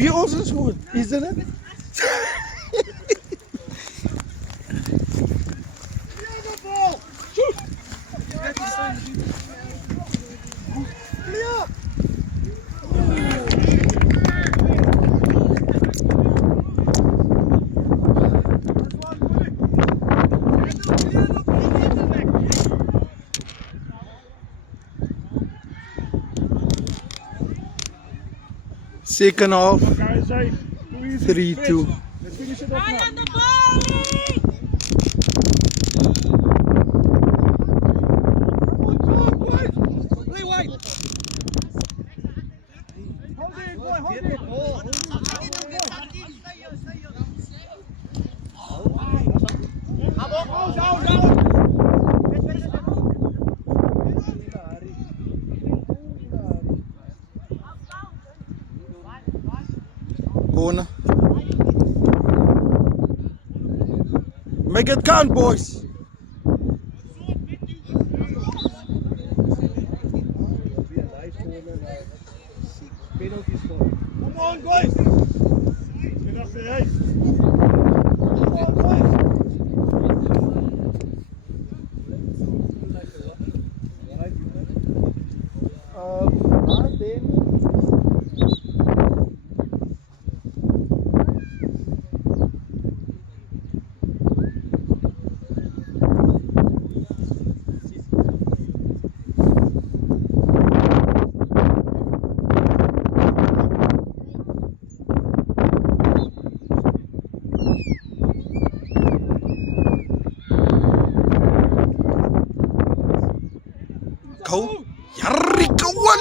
Hier ons is goed, isn't it? Second half, 3-2. Let's finish it off now. Play wide. Hold it, boy, hold it. Corner. Make it count, boys. Penalties for. Come on, guys. Get up there, hey. Come on, guys. Kau, yarri kawan.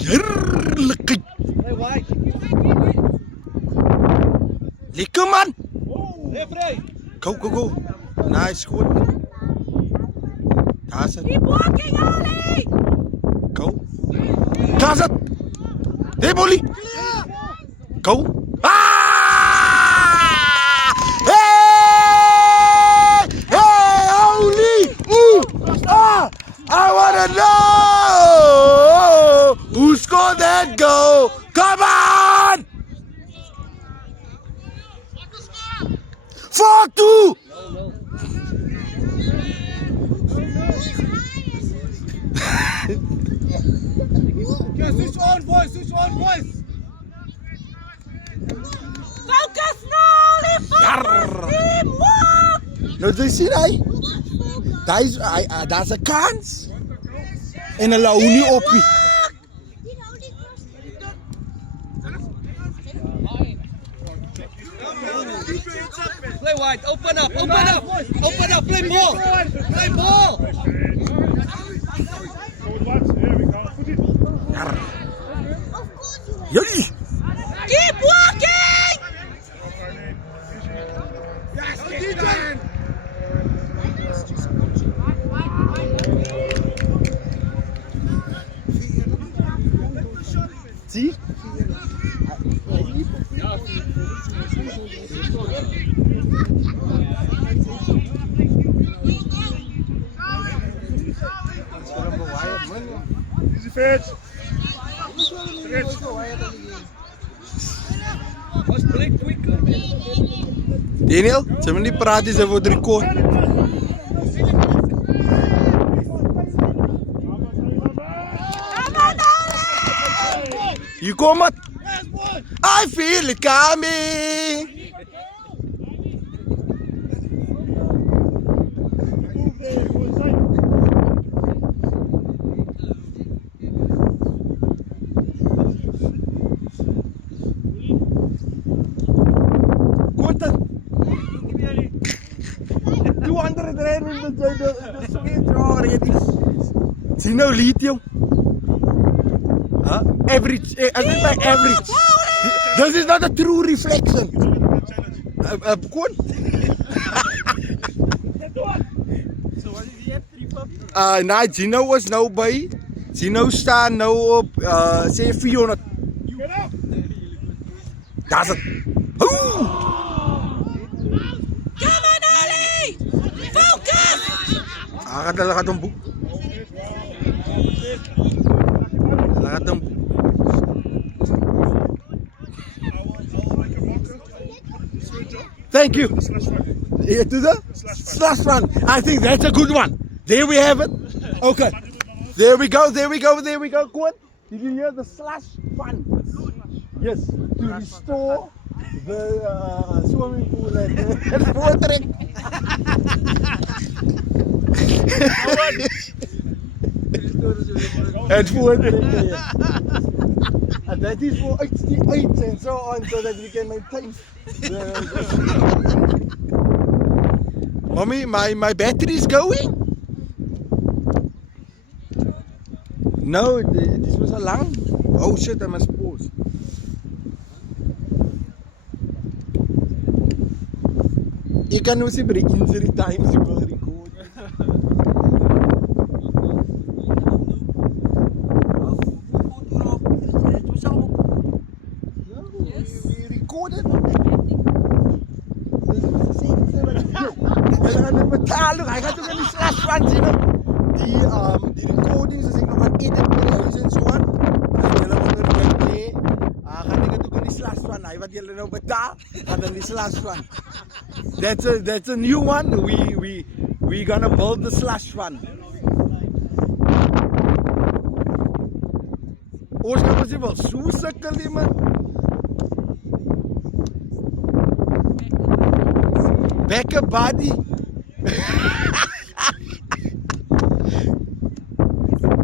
Yarlekik. Play wide. Lekker man. Left right. Go. Nice, goed. Daar is het. Keep walking, Ali! Go. Daar is het. Hey, Molly. Go. Ah! Hey, Oli. I wanna know who scored that goal. Come on. Fuck you. Okay, switch on, boys, switch on, boys. Focus, Nolly! Focus! Teamwork! Nou, jy sien hy? Daar's 'n kans. En hulle hou nie op nie. Play wide. Open up. Play ball. Play ball. Forward, there we go. Put it. Jy. Keep walking! Yes, DJ. Sien? Easy fetch. Stretch. Must play quicker. Daniel, jy moet nie praat as jy word rekord. Come on, Ali! Hier kom het. Yes, boy. I feel it coming. Move there, go inside. Quanto? 200 rand in the sweet already. Sien nou lead jou. Huh? Average, as in by average. This is not a true reflection. Kon? Nee, Gino was nou by. Gino staan nou op, sê 400. Get up. Daar's het. Oeh! Come on, Ali! Focus! Hulle gaat hom boek. Hulle gaat hom boek. Thank you. Yeah, to the slash run. I think that's a good one. There we have it. Okay. There we go. Go on. Did you hear the slash fund? Yes. To restore the swimming pool and Voortrecht. And Voortrecht. And that is for HD8 and so on, so that we can maintain the Mommy, my battery is going. No, this was alarm. Oh shit, I must pause. You can also see the injury times you will record. We recorded. Hij gaat ook in die slash run zien. Die recordings as ek nog gaan edit met die huis en so aan. En hulle onderweg nie. Gaan ek dit ook in die slash run. Hy wat julle nou betaal, gaan in die slash run. That's a new one. We gonna build the slash run. Ons gaan mos nie wel so sukkel nie man. Back a body.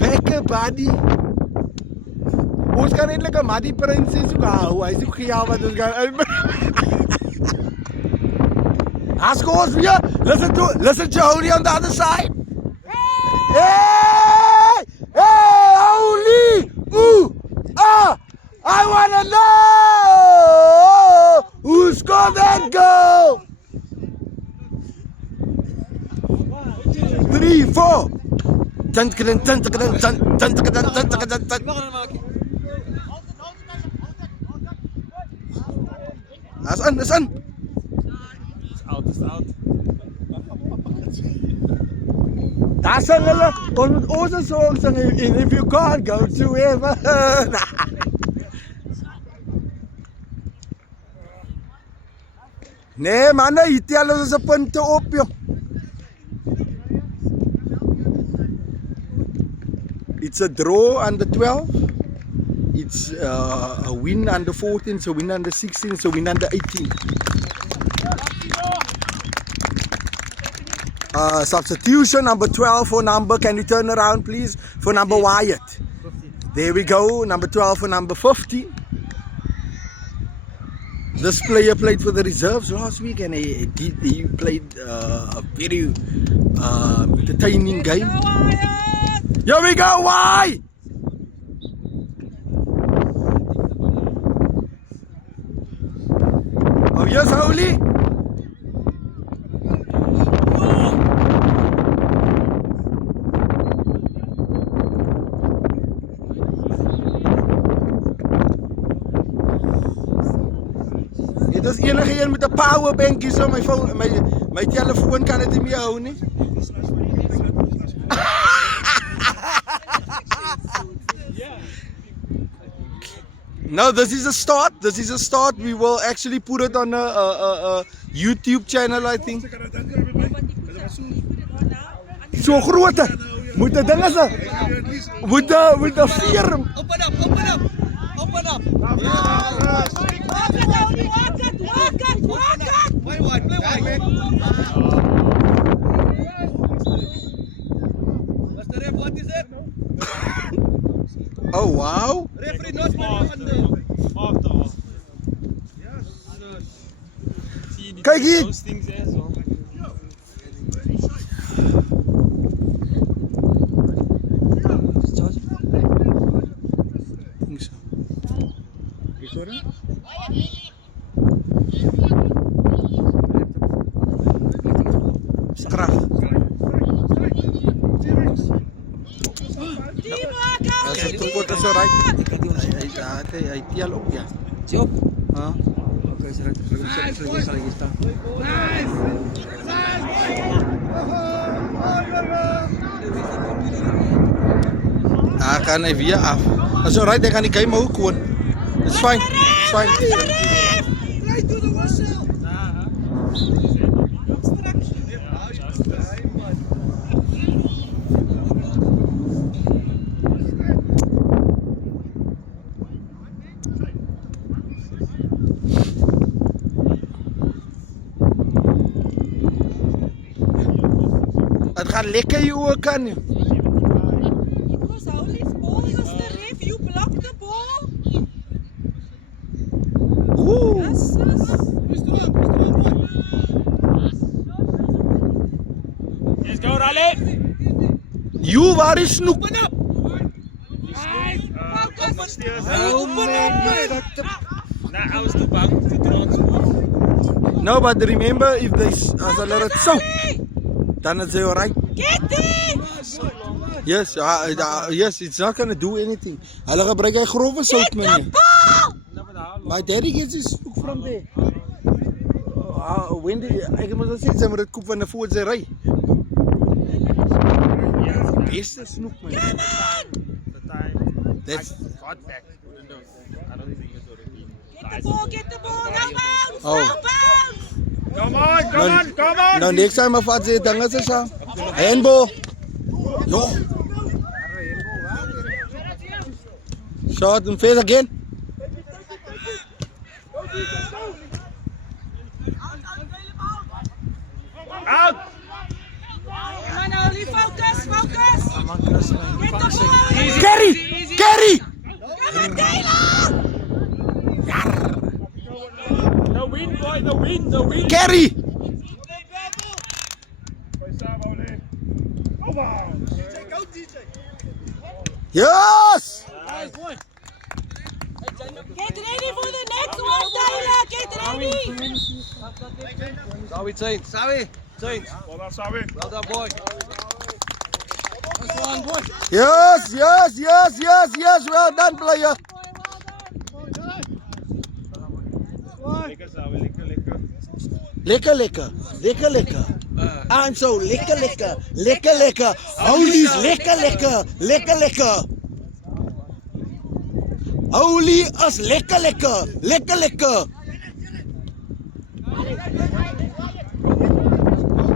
Back body. Ons kan eintlik 'n Muddy Princess ook hou. Hy is ook gejaag wat ons gaan. As goes weer. Listen to Holy on the other side. Hey! Hey, Holy! Ooh! Ah! I wanna know who scored that goal. 3, 4. That's on. It's out. That's hulle ons ons song sing if you can't go to heaven. Nee man, jy tel ons se punte op joh. It's a draw under 12. It's a win under 14, so win under 16, so win under 18. Substitution number 12 for number, can you turn around please, for number Wyatt. 15. There we go, number 12 for number 15. This player played for the reserves last week and he played a very entertaining game. Here we go, why? Oh yes, Holy. Dit is enige een met 'n powerbank hier so my telefoon kan dit nie meer hou nie. No, this is a start. We will actually put it on a YouTube channel, I think. So groot. Moet 'n ding is 'n moet 'n firm. Open up. Walk it. Play wide. Mr. Ref, what is it? Oh wow. Referee not on the Kyk hier. Krag. As jy tungkol is alright. Hy tel op ja. Siop. Ha. Okay, sir. Lagi está. Kan hy weer af. As alright, hy kan die game hou kon. It's fine. Play to the whistle. Het gaat lekker je oor kan je. It was Houli's ball. It was the ref. You blocked the ball. Oeh. Yes, sis. Push through, boy. Let's go, Raleigh. You, waar is Snoek? Focus. Nah, I was too bang to transport. No, but remember, if they as a let it so, then it's alright. Get it. Yes, yes, it's not gonna do anything. Hulle gebruik hy grove sout Get the meneer. ball. My daddy gets his snoek from there. When ek moet sê sy moet dit koop van 'n voortsery. Beste snoek meneer. Come on. The time That's got back. I don't think it's already. Get the ball. Get the ball. No bounce. Oh. No bounce. Come on, come on, come on. nou next time vat sy dinge se saam. Handball. Jo. Shot and face again. Out. Come on, Houli. Focus. Focus. Get the ball. Carry! Carry! Come on, Taylor. The win, boy, the win, the win. Carry! Yes! Get ready for the next one, Taylor. Get ready. Sawi, Saint. Sawi. Saint. Well done, Sawi. Well done, boy. Yes, yes, yes, yes, yes. Well done, player. Lekker, Sawi. Lekker, lekker. Lekker, lekker. Lekker, lekker. I'm so lekker, lekker. Lekker, lekker. Houli's lekker, lekker. Lekker, lekker. Houli is lekker, lekker. Lekker, lekker.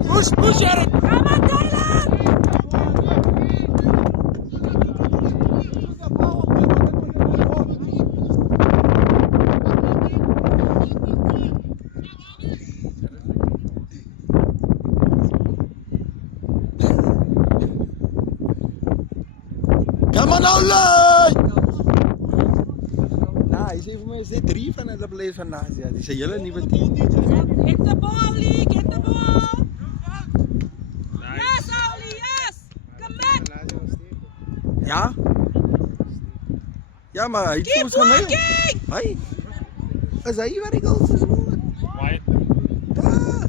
Push, push, Eric. Come on, Taylor. Come on, Houli! Nou, hy sê vir my, is dit 3 van hulle bly vandag. Ja, dis 'n hele nuwe team. Get the ball, Houli. Get the ball. Yes, Houli. Yes. Come back. Ja? Ja, maar hy het Keep soms gaan hy. working. Hy. Is hy waar die goals is man? Wyatt. Ah.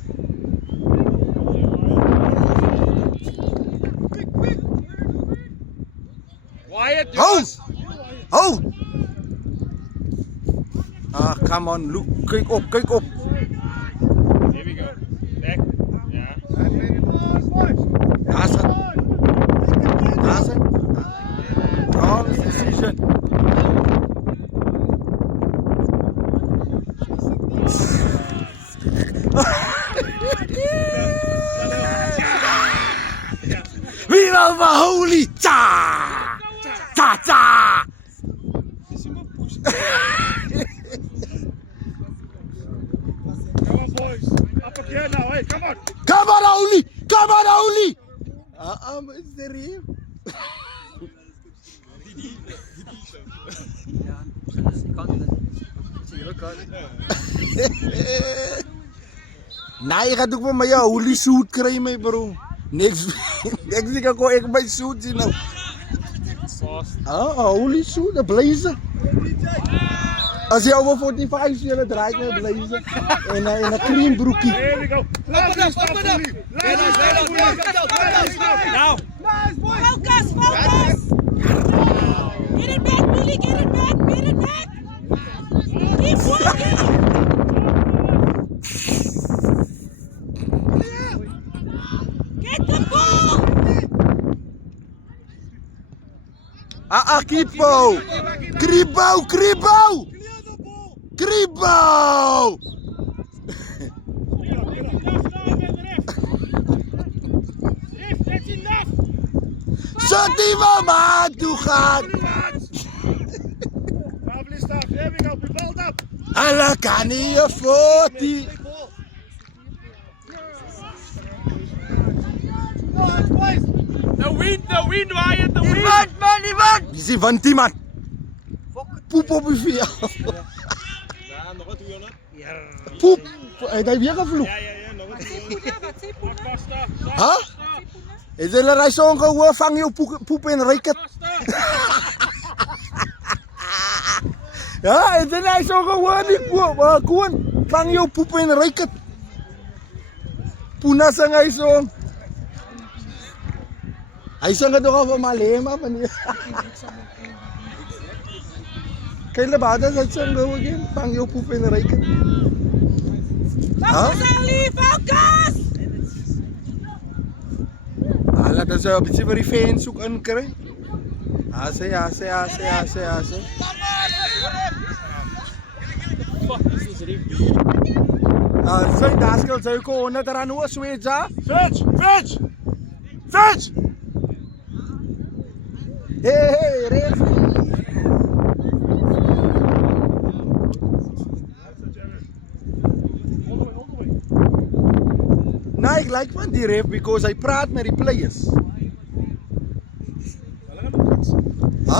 Wyatt, Hou! yours. Hou! Ah, come on, look, kyk op, kyk op. There we go. Back. Yeah. Daar's hy. Daar's hy. Wrong decision. Viva Houli! Cha! Cha cha! Come on, boys. Up again now, hey, come on. Come on, Houli! Come on, Houli! Is there him? Nee, jy gaan ook vir my 'n Houli suit kry my bro. Next week ek ek my suit sien nou. Houli suit, 'n blazer. As jy over 45 is, jy draai jy 'n blazer en 'n cream broekie. Here we go. Up it up. Lay down. Now. Nice, boy. Focus, focus. Get it back, Billy. Get it back. Get it back. Keep working. Get the ball. Kipo! Kribo! Kribo! Kribo! That's enough. Sit die man toe gaan. Lovely stuff. Here we go. We build up. Hulle kan nie 'n 40. The wind, Wyatt, the wind. Dis die wind die man. Poep op die vee. Poep. Het hy weer gevloek? Ja, nog wat. Wat sê Puna? Costa. Ha? Het hulle daai song gehoor, vang jou poep en ryk dit? Ja, het hulle daai song gehoor nie? Koen, vang jou poep en ryk dit. Puna sing hy song. Hy sing dit nog op Malema van hier. Kijk de baden, dat sing gou again. Vang jou poep en ryk dit. Focus, Ali, focus! Laat ons een beetje vir die fans soek inkry. Asy. Sy daskal sy ko onder daar nou Switsa. Fetch. Hey, ref. Nee, ek like van die ref because hy praat met die players. Ha?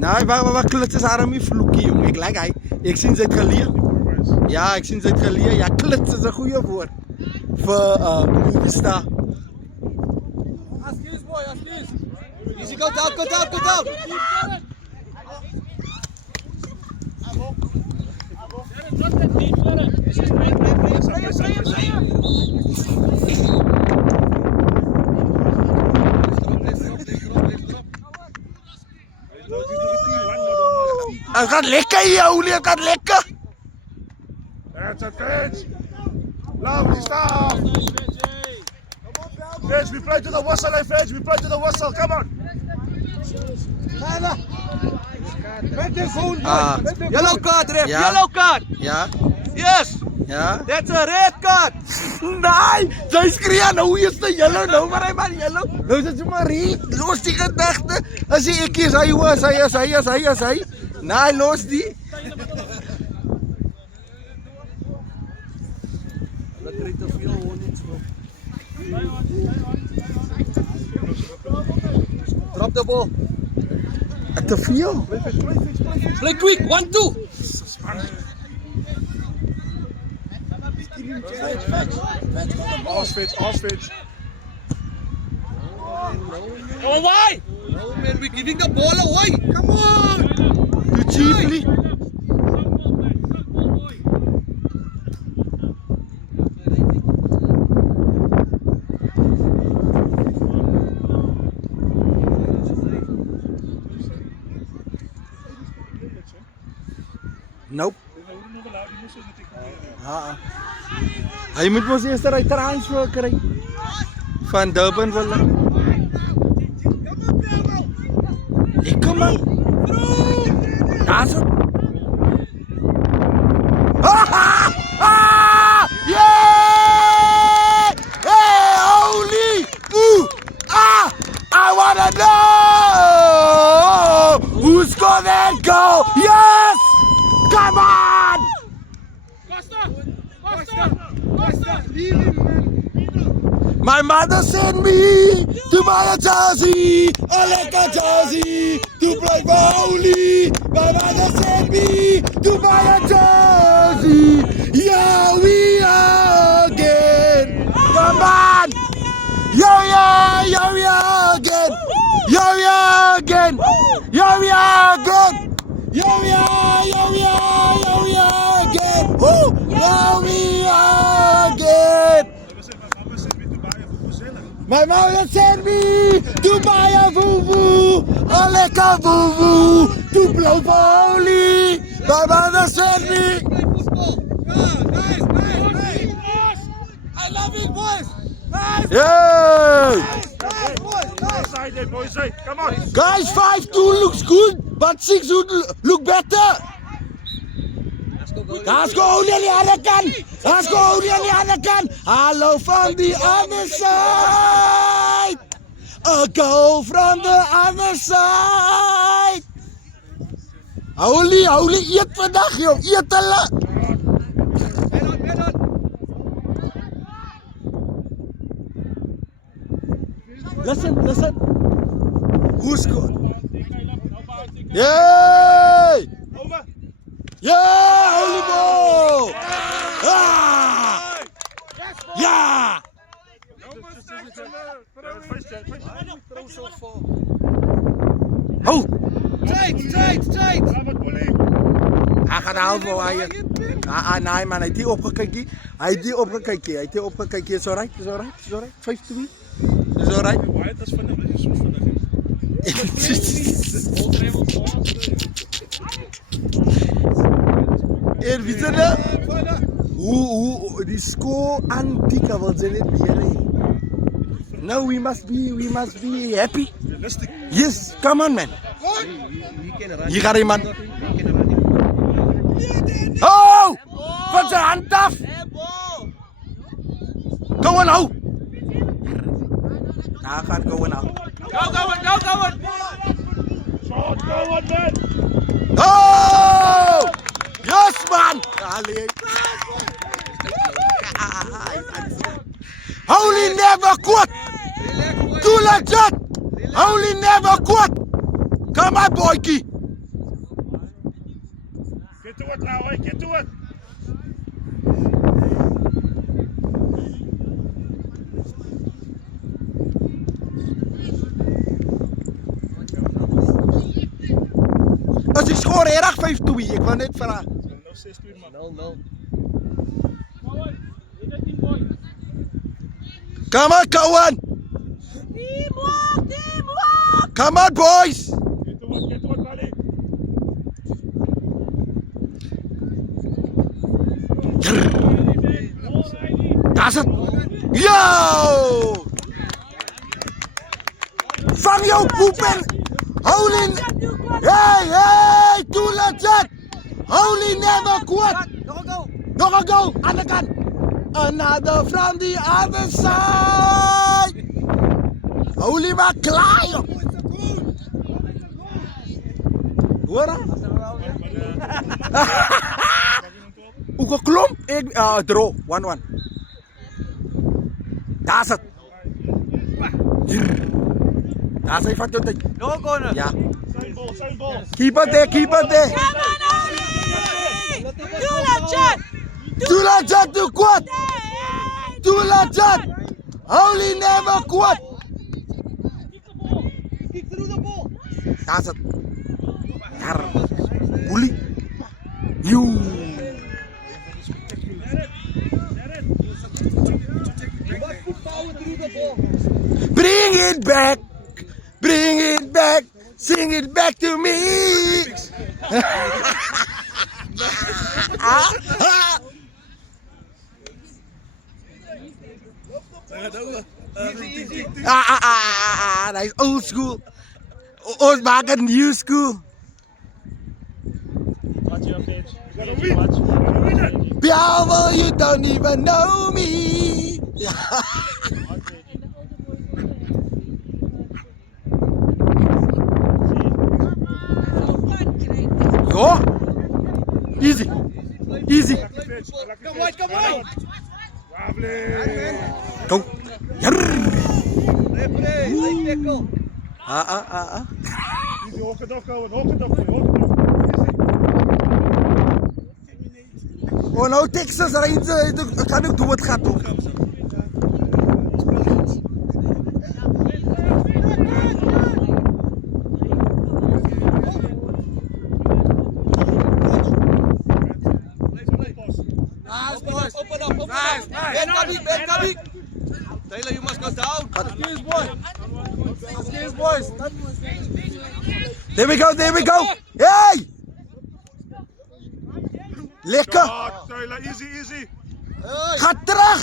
Nee, wat klits is armie vloekie jong. Ek like hy. Ek sien sy het geleer. Ja, ek sien sy het geleer. Ja, klits is 'n goeie woord vir Movistar. Excuse, boy, excuse. Easy, go down. Het gaat lekker hier, Olie, het gaat lekker. That's a fetch. Lovely stuff. Fetch, we play to the whistle, Fetch. We play to the whistle. Come on. Yellow card, ref. Ja. Yellow card. Ja, Yes. ja. That's a red card. Nee, sy skree nou is die yellow, nou maar hy maar yellow. Nou is dit sommer red, los die gedagte. As jy ek is hy was, hy. Nee, los die. Drop the ball. Te veel. Play quick. 1-2. Ask Fetch. Come on, why? No, man, we're giving the ball away. Come on. Too cheaply. Nope. Hy moet mos eers hy transfer kry. Van Durban wil hy. Lekker man. Daar's het. Yeah! Hey, holy! I wanna know who's gonna go. Yes! Come on! Costa. Leave him, man. My mother sent me to buy a jersey, a lekker jersey, to play for Holy. My mother sent me to buy a jersey. Yeah, we are again. Come on! Yo, again. Yo, again. Yo, again. Yo, again. Woo! Yo, again. My mother sent me to buy a voo-voo, a lekker voo-voo, to blow for Holy. My mother sent me. Play football. Nice. I love it, boys. Nice. Yeah! Nice. Side there, boys. Hey, come on. Guys, 5-2 looks good, but 6 would look better. Daar is Goalie aan die andere kant. Daar is Goalie aan die andere kant. Hallo van die other side. A goal from the other side. Holy, eet vandag joh, eet hulle. Listen. Who's good? Yay! Yeah, holy ball! Ah! Yeah! Oh! Tight! Hij gaat houden voor hij. Nee man, hij heeft die opgekeken. Hij heeft die opgekeken. Is alright. 5 to be. Is alright. En wie zijn dat? Hoe die score antieke wil zijn niet meer. No, we must be happy. Yes, come on man. Hier gaat iemand. Oh! Van zijn hand af! Go nou! Daar gaat go nou. Go. Oh! Yes man! Allee. Holy never quit! Too legit! Holy never quit! Come on boykie! Get to it now, get to it. As ek skoor reg 5-2, ek wil net vra. Nou 6-2 man. 0-0. Come on, Cowan! Teamwork! Come on, boys! Get to it, buddy. Daar's het! Yo! Vang jou poepen! Holy... Hey! Too legit! Holy never quit! Nog een goal! Aan de kant! Another from the other side! Holy maar klaar joh! Hoor dat? Hoe geklomp? Draw, 1-1. Daar is het. Daar is hij van de... No corner. Ja. Same ball. Keep it there. Come on, Oli! Too legit to quit! Too legit! Holy never quit! Kick through the ball. Daar is het. Daar. Bully. You. Put power through the ball. Bring it back. Bring it back. Sing it back to me. Dat is old school. Ons maken new school. Watch your pitch. Watch it. Biavel, you don't even know me. Yo. Easy. Come on. Lovely. Go. Referee, late tackle. Easy, hok het af, Cowan. Hok het af. Oh nou Texas Rangers, kan ik doen het gaat ook. Open up. Ben coming. Taylor, you must go down. Excuse boys. There we go. Hey! Lekker. Taylor, easy. Ga terug.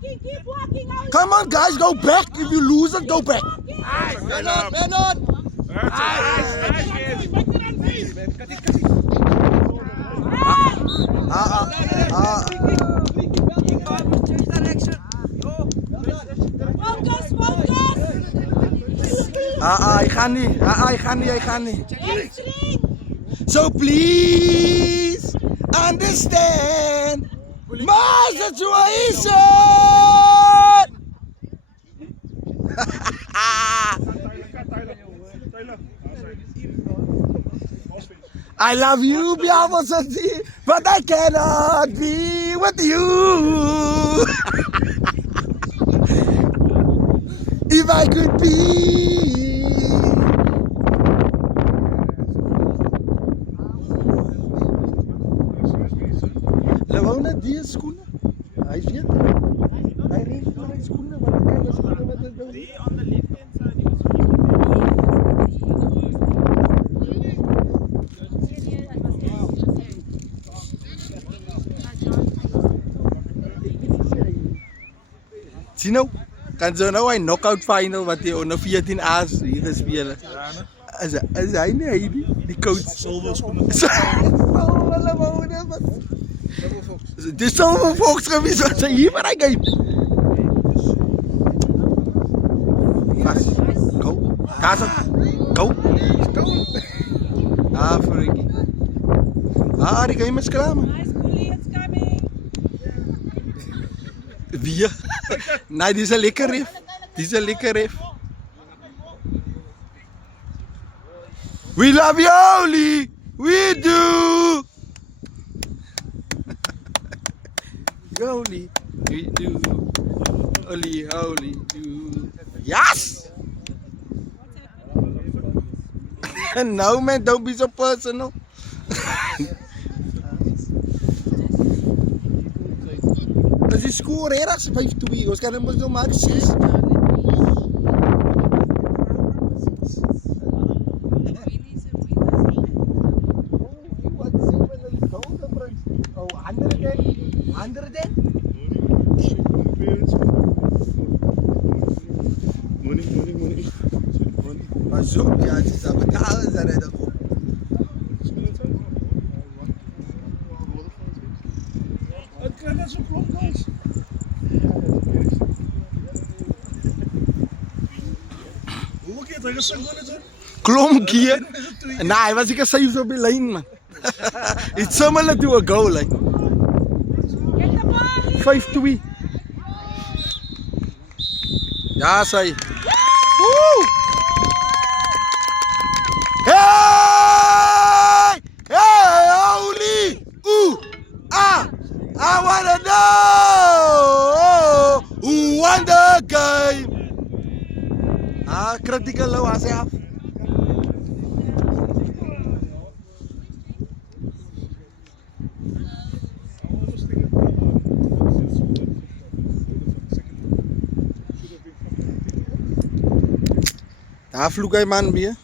Keep walking, Oli! Come on guys, go back. If you lose it, go back. Ben on. That's it. gaan nie. Hy gaan nie. Hamstring. So please understand my situation. I love you, Biamo City, but I cannot be with you. If I could be. Wou net die skoene. Hy weet. Hy ry vir my skoene want ek kyk as skoene met 'n ding. On the left hand side, he was Sien nou? Kan so nou 'n knockout final wat hy onder 14 A's hier gespeel het. Is hy nie die coach Silver skoene. Hulle wou net wat. Dis Silver Fox gewees wat hy hier maar hy kyk. Vas. Go. Casa. Go. Ah, Frankie. Ah, die game is klaar man. Nice, Bully, it's coming. Wie? Nee, dis 'n lekker ref. Dis 'n lekker ref. We love you, Oli. We do. Oli, we do. Oli, holy do. Yes. No man, don't be so personal. As die score regs 5-2. Ons kan mos nou maar 6. Money. Maar zo, ja, ze zijn betalen zijn dat goed. Het krijgt net zo'n klopkans. Hoeveel keer tegen zijn gewoon Klomkie. Nee, hij was ik een safe op de lijn, man. It's similar to a goal, like. Get the ball. 5-2. Ja, say. Woo! Hey! Hey, holy! Ooh! Ah! I wanna know who won the game. Ah, critical low as af. Daar vloek hy man weer.